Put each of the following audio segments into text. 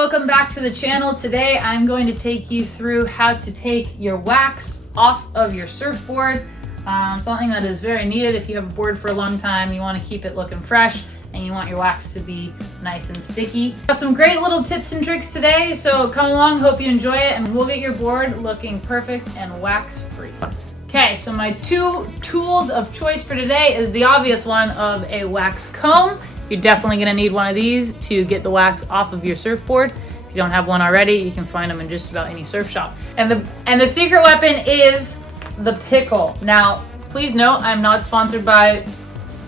welcome back to the channel. Today I'm going to take you through how to take your wax off of your surfboard. Something that is very needed if you have a board for a long time, you want to keep it looking fresh, and you want your wax to be nice and sticky. Got some great little tips and tricks today, so come along, hope you enjoy it, and we'll get your board looking perfect and wax free. Okay, so my two tools of choice for today is the obvious one of a wax comb. You're definitely gonna need one of these to get the wax off of your surfboard. If you don't have one already, you can find them in just about any surf shop. And the secret weapon is the PICKLE. Now, please note, I'm not sponsored by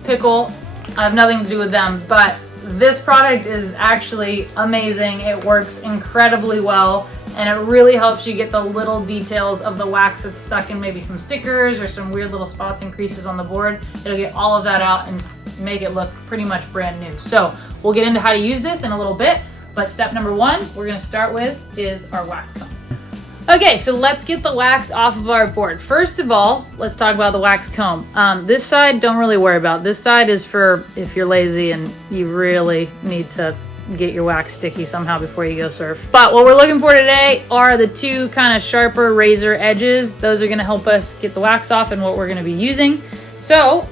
PICKLE. I have nothing to do with them, but this product is actually amazing. It works incredibly well, and it really helps you get the little details of the wax that's stuck in maybe some stickers or some weird little spots and creases on the board. It'll get all of that out and make it look pretty much brand new. So we'll get into how to use this in a little bit, but step number one we're gonna start with is our wax comb. Okay, so let's get the wax off of our board. First of all, let's talk about the wax comb. This side, don't really worry about. This side is for if you're lazy and you really need to get your wax sticky somehow before you go surf. But what we're looking for today are the two kind of sharper razor edges. Those are gonna help us get the wax off and what we're gonna be using. So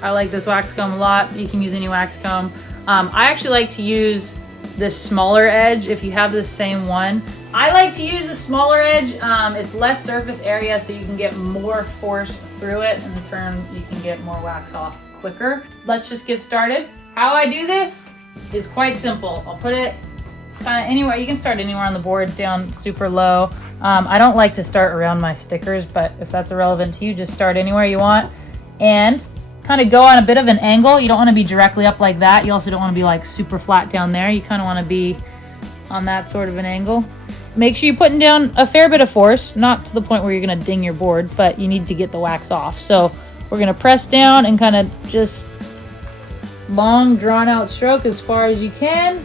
I like this wax comb a lot. You can use any wax comb. I actually like to use this smaller edge if you have the same one. I like to use the smaller edge. It's less surface area, so you can get more force through it, and in turn you can get more wax off quicker. Let's just get started. How I do this is quite simple. I'll put it kind of anywhere. You can start anywhere on the board, down super low. I don't like to start around my stickers, but if that's irrelevant to you, just start anywhere you want and kind of go on a bit of an angle. You don't want to be directly up like that. You also don't want to be like super flat down there. You kind of want to be on that sort of an angle. Make sure you're putting down a fair bit of force, not to the point where you're going to ding your board, but you need to get the wax off. So we're going to press down and kind of just long drawn out stroke as far as you can.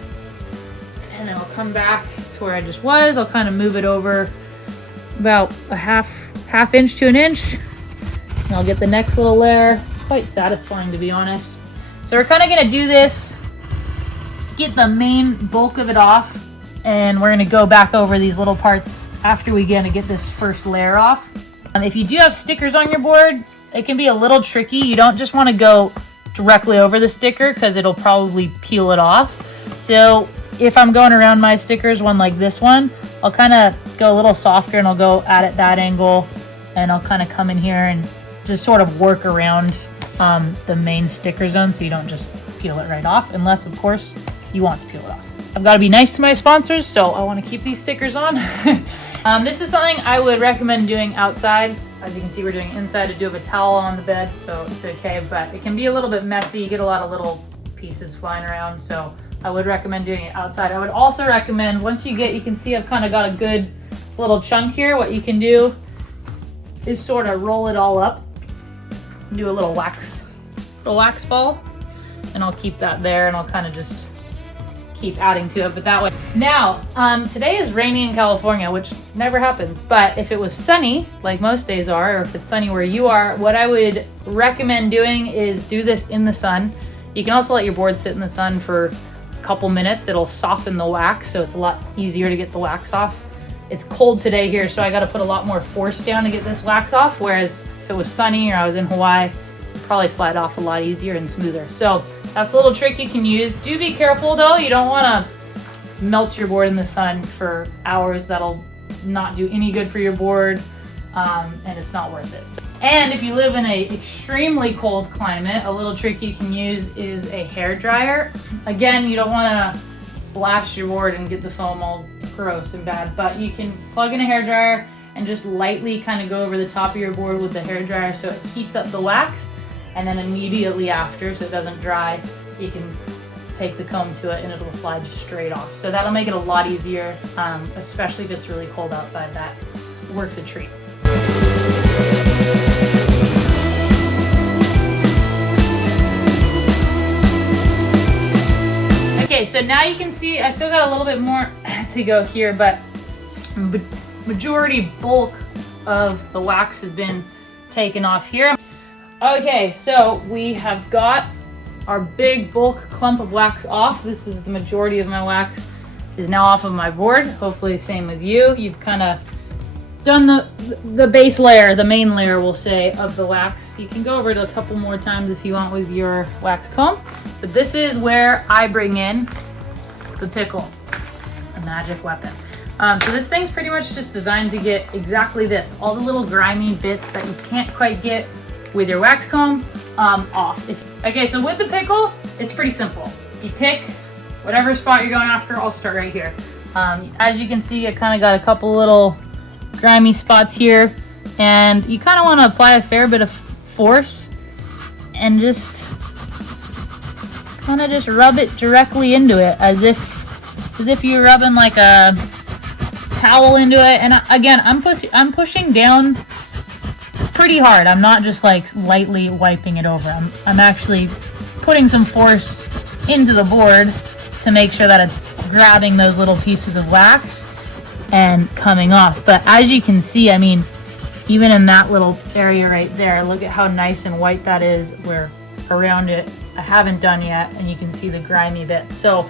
And then I'll come back to where I just was. I'll kind of move it over about a half inch to an inch. And I'll get the next little layer. It's quite satisfying, to be honest. So we're kind of going to do this, get the main bulk of it off, and we're going to go back over these little parts after we get this first layer off. If you do have stickers on your board, it can be a little tricky. You don't just want to go directly over the sticker because it'll probably peel it off. So if I'm going around my stickers, one like this one, I'll kind of go a little softer and I'll go at that angle, and I'll kind of come in here and just sort of work around the main sticker zone so you don't just peel it right off, unless of course you want to peel it off. I've got to be nice to my sponsors, so I want to keep these stickers on. This is something I would recommend doing outside. As you can see, we're doing it inside. I do have a towel on the bed, so it's okay, but it can be a little bit messy. You get a lot of little pieces flying around, so I would recommend doing it outside. I would also recommend, once you can see I've kind of got a good little chunk here, what you can do is sort of roll it all up and do a little wax ball, and I'll keep that there, and I'll kind of just keep adding to it, but that way. Now, today is rainy in California, which never happens, but if it was sunny, like most days are, or if it's sunny where you are, what I would recommend doing is do this in the sun. You can also let your board sit in the sun for a couple minutes. It'll soften the wax, so it's a lot easier to get the wax off. It's cold today here, so I got to put a lot more force down to get this wax off, whereas if it was sunny or I was in Hawaii, it'd probably slide off a lot easier and smoother. So that's a little trick you can use. Do be careful though. You don't want to melt your board in the sun for hours. That'll not do any good for your board, and it's not worth it. And if you live in an extremely cold climate, a little trick you can use is a hair dryer. Again, you don't want to blast your board and get the foam all gross and bad, but you can plug in a hair dryer and just lightly kind of go over the top of your board with the hair dryer so it heats up the wax, and then immediately after, so it doesn't dry, you can take the comb to it and it'll slide straight off. So that'll make it a lot easier, especially if it's really cold outside. That works a treat. Okay, so now you can see I still got a little bit more to go here, but majority bulk of the wax has been taken off here. Okay, so we have got our big bulk clump of wax off. This is the majority of my wax is now off of my board. Hopefully the same with you. You've kind of done the base layer, the main layer we'll say, of the wax. You can go over it a couple more times if you want with your wax comb. But this is where I bring in the pickle, a magic weapon. So this thing's pretty much just designed to get exactly this, all the little grimy bits that you can't quite get with your wax comb off. Okay, so with the pickle, it's pretty simple. You pick whatever spot you're going after. I'll start right here. As you can see, I kind of got a couple little grimy spots here, and you kind of want to apply a fair bit of force and just kind of just rub it directly into it as if you're rubbing like a towel into it. And again, I'm pushing down pretty hard. I'm not just like lightly wiping it over. I'm actually putting some force into the board to make sure that it's grabbing those little pieces of wax and coming off. But as you can see, I mean, even in that little area right there, look at how nice and white that is, where around it I haven't done yet, and you can see the grimy bit. So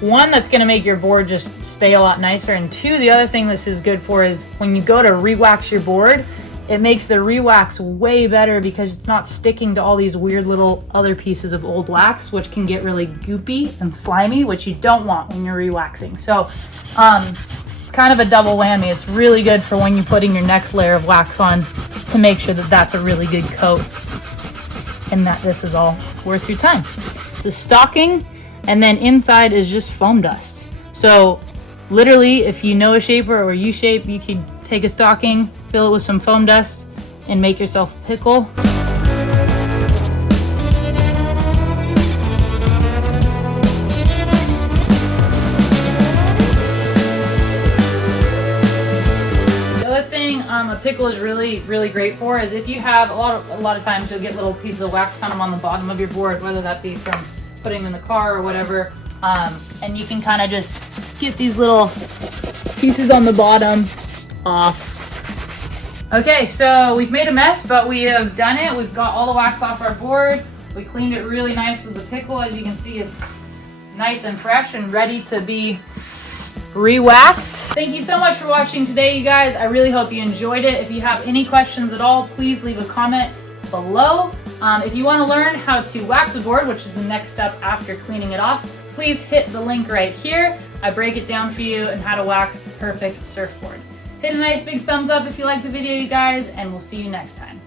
one, that's gonna make your board just stay a lot nicer, and two, the other thing this is good for is when you go to re-wax your board, it makes the re-wax way better because it's not sticking to all these weird little other pieces of old wax, which can get really goopy and slimy, which you don't want when you're re-waxing. So it's kind of a double whammy. It's really good for when you're putting your next layer of wax on to make sure that that's a really good coat and that this is all worth your time. It's a stocking, and then inside is just foam dust. So literally, if you know a shaper or you shape, you can take a stocking, fill it with some foam dust, and make yourself a pickle. The other thing a pickle is really great for is if you have a lot of times you'll get little pieces of wax kind of on the bottom of your board, whether that be from putting them in the car or whatever, and you can kind of just get these little pieces on the bottom off. Okay, so we've made a mess, but we have done it. We've got all the wax off our board. We cleaned it really nice with the pickle. As you can see, it's nice and fresh and ready to be re-waxed. Thank you so much for watching today, you guys. I really hope you enjoyed it. If you have any questions at all, please leave a comment below. If you want to learn how to wax a board, which is the next step after cleaning it off, please hit the link right here. I break it down for you and how to wax the perfect surfboard. Hit a nice big thumbs up if you like the video, you guys, and we'll see you next time.